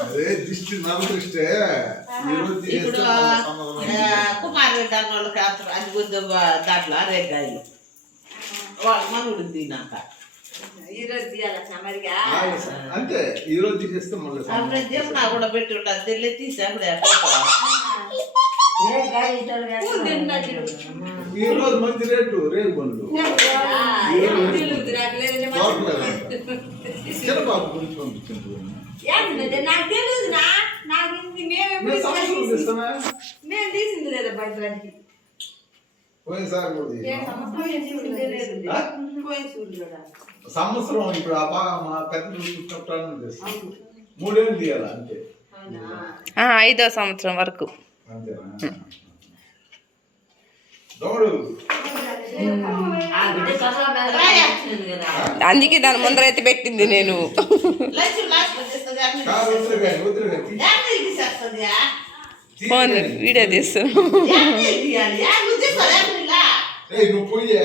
అదే దృష్టి నా దృష్టి కుమార్ వాళ్ళకి అది కొద్ది దాంట్లో రేగాయి మనవుడు తినాక అంతే ఈ రోజు తీసేస్తే మళ్ళీ దేవునా కూడా పెట్టి ఉంటారు తెల్లి తీసి అప్పుడే ఈ రోజు మంచి రేటు రేగు బండ్లు చిన్నబాబు గురించి పంపించండి నాకు తెలియదు నాకు మేము తీసింది లేదా బయటకి సంవత్సరం ఇప్పుడు ఆ బాగా మా పెద్ద చూసుకుంటాను 3 ఏళ్ళు తీయాలి అంతే 5వ సంవత్సరం వరకు అంతేనా దోడు అందుకే దాని ముందరైతే పెట్టింది నేను ఫోన్ వీడియో తీస్తాను నువ్వు పోయే